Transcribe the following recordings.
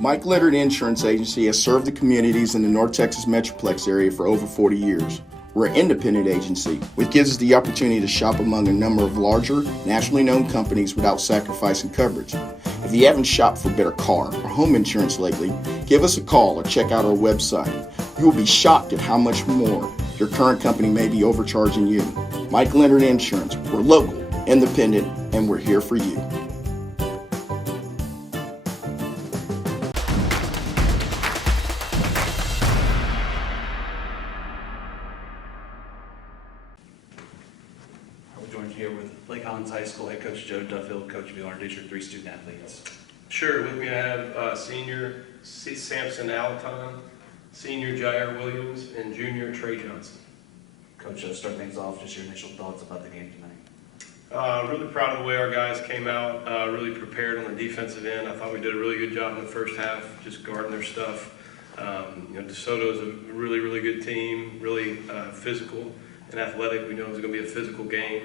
Mike Leonard Insurance Agency has served the communities in the North Texas Metroplex area for over 40 years. We're an independent agency, which gives us the opportunity to shop among a number of larger, nationally known companies without sacrificing coverage. If you haven't shopped for better car or home insurance lately, give us a call or check out our website. You will be shocked at how much more your current company may be overcharging you. Mike Leonard Insurance. We're local, independent, and we're here for you. Here with Highlands High School head coach Joe Duffield, coach of our District 3 student athletes. Sure, with me I have senior Samson Alaton, senior Jair Williams, and junior Trey Johnson. Coach, start things off, just your initial thoughts about the game tonight. Really proud of the way our guys came out, really prepared on the defensive end. I thought we did a really good job in the first half, just guarding their stuff. DeSoto's a really, really good team, really physical and athletic. We know it was going to be a physical game.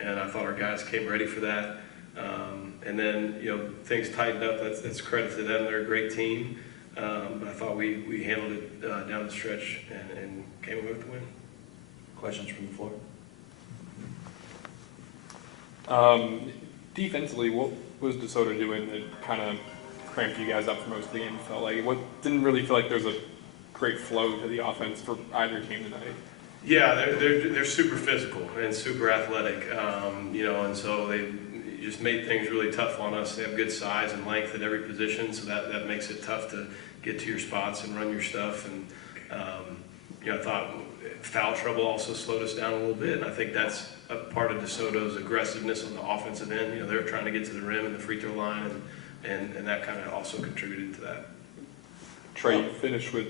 And I thought our guys came ready for that. And then, things tightened up. That's credit to them. They're a great team. But I thought we handled it down the stretch and came away with the win. Questions from the floor? Defensively, what was DeSoto doing that kind of cramped you guys up for most of the game? It felt like it didn't really feel like there was a great flow to the offense for either team tonight. Yeah, they're super physical and super athletic, and so they just made things really tough on us. They have good size and length at every position, so that makes it tough to get to your spots and run your stuff. And I thought foul trouble also slowed us down a little bit, and I think that's a part of DeSoto's aggressiveness on the offensive end. They're trying to get to the rim and the free throw line, and that kind of also contributed to that. Trey finished with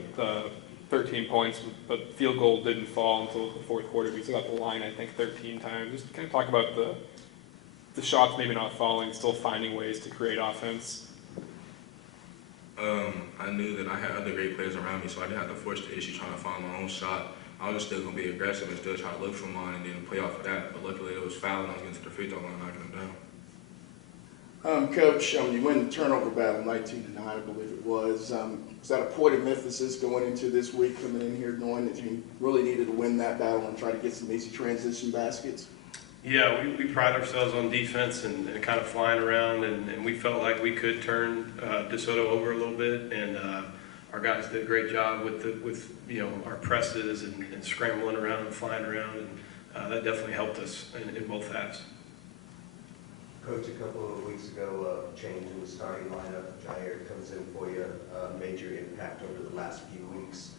13 points, but field goal didn't fall until the fourth quarter. We still got the line, I think, 13 times. Just kind of talk about the shots maybe not falling, still finding ways to create offense. I knew that I had other great players around me, so I didn't have to force the issue trying to find my own shot. I was just still going to be aggressive and still try to look for mine and then play off of that. But luckily it was foul and I was getting to the free throw line and knocking them down. Coach, you win the turnover battle 19-9, I believe it was. Was that a point of emphasis going into this week, coming in here knowing that you really needed to win that battle and try to get some easy transition baskets? Yeah, we pride ourselves on defense and kind of flying around, and we felt like we could turn DeSoto over a little bit, and our guys did a great job with our presses and scrambling around and flying around, and that definitely helped us in both halves. Coach, a couple of weeks ago, change in the starting lineup. Jair comes in for you, major impact over the last few weeks.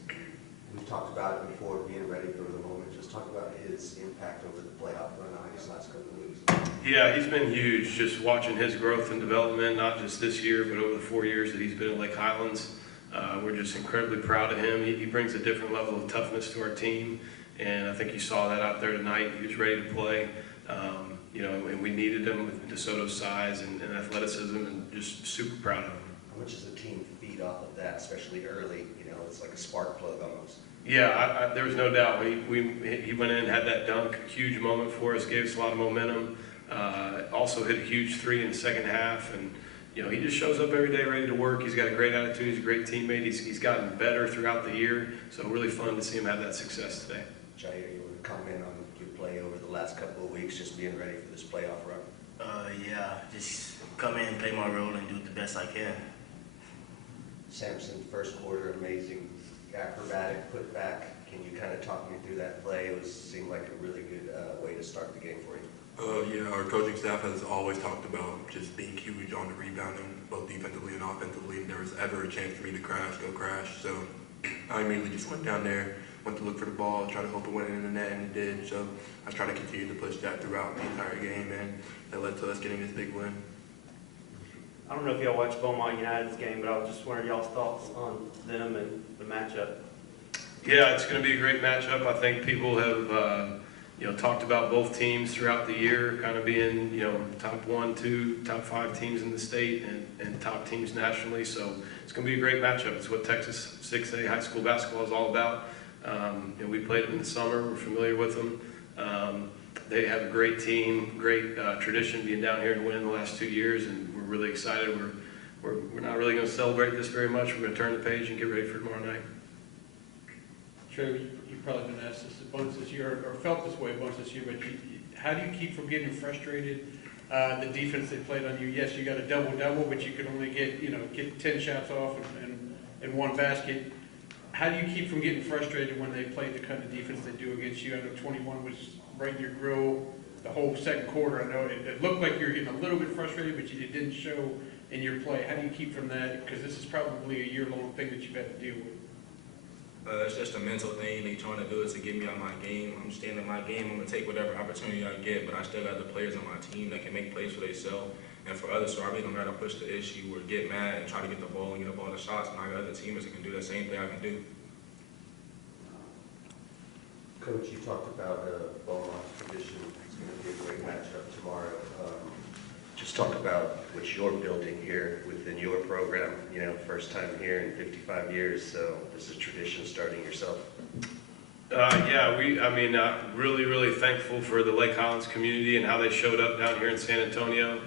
We've talked about it before, being ready for the moment. Just talk about his impact over the playoff run on these last couple of weeks. Yeah, he's been huge, just watching his growth and development, not just this year, but over the 4 years that he's been at Highlands. We're just incredibly proud of him. He brings a different level of toughness to our team, and I think you saw that out there tonight. He was ready to play. And we needed him with DeSoto's size and athleticism, and just super proud of him. How much does the team feed off of that, especially early? It's like a spark plug almost. Yeah, there was no doubt. He went in and had that dunk, huge moment for us, gave us a lot of momentum. Also hit a huge three in the second half, and he just shows up every day ready to work. He's got a great attitude. He's a great teammate. He's gotten better throughout the year, so really fun to see him have that success today. Jair, you want to comment on your play over the last couple of weeks, just being ready for this playoff run? Yeah, just come in, play my role, and do it the best I can. Samson, first quarter, amazing, acrobatic putback. Can you kind of talk me through that play? It seemed like a really good way to start the game for you. Yeah, our coaching staff has always talked about just being huge on the rebounding, both defensively and offensively. If there was ever a chance for me to go crash. So I immediately just went down there, went to look for the ball, tried to hope it went in the net, and it did. So I tried to continue to push that throughout the entire game, and that led to us getting this big win. I don't know if y'all watched Beaumont United's game, but I was just wondering y'all's thoughts on them and the matchup. Yeah, it's going to be a great matchup. I think people have talked about both teams throughout the year, kind of being top 1, 2, top 5 teams in the state and top teams nationally. So it's going to be a great matchup. It's what Texas 6A high school basketball is all about. We played them in the summer. We're familiar with them. They have a great team, great tradition being down here to win the last 2 years, and we're really excited. We're not really really going to celebrate this very much. We're going to turn the page and get ready for tomorrow night. Trevor, you've probably been asked this a bunch this year, or felt this way a bunch this year, but how do you keep from getting frustrated? The defense they played on you, yes, you got a double-double, but you could only get 10 shots off and one basket. How do you keep from getting frustrated when they play the kind of defense they do against you? I know 21 was right in your grill the whole second quarter. I know it looked like you were getting a little bit frustrated, but it didn't show in your play. How do you keep from that? Because this is probably a year-long thing that you've had to deal with. It's just a mental thing. They trying to do is to get me out of my game. I'm staying in my game. I'm gonna take whatever opportunity I get, but I still got the players on my team that can make plays for themselves and for others. So I really don't gotta push the issue or get mad and try to get the ball and get up all the shots. And I got other teammates that can do the same thing I can do. Coach, you talked about Beaumont's tradition. It's going to be a great matchup tomorrow. Just talk about what you're building here within your program. You know, first time here in 55 years, so this is tradition starting yourself. Yeah, really, really thankful for the Lake Highlands community and how they showed up down here in San Antonio.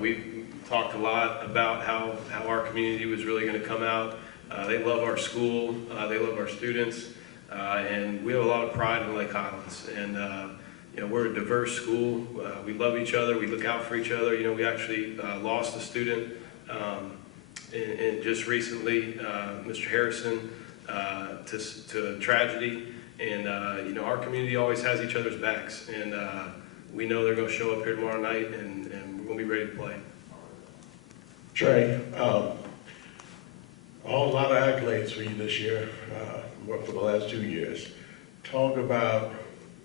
We talked a lot about how our community was really going to come out. They love our school, they love our students, and we have a lot of pride in Lake Highlands. And we're a diverse school. We love each other. We look out for each other. We actually lost a student and just recently, Mr. Harrison, to tragedy. And our community always has each other's backs. And we know they're going to show up here tomorrow night, and we're going to be ready to play. Trey, a lot of accolades for you this year, for the last 2 years. Talk about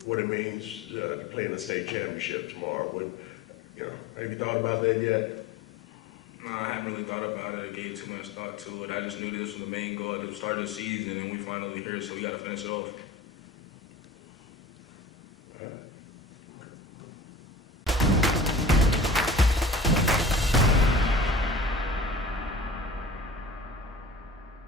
what it means to play in the state championship tomorrow. Have you thought about that yet? No, I haven't really thought about it. I gave too much thought to it. I just knew this was the main goal at the start of the season, and we finally here, so we got to finish it off.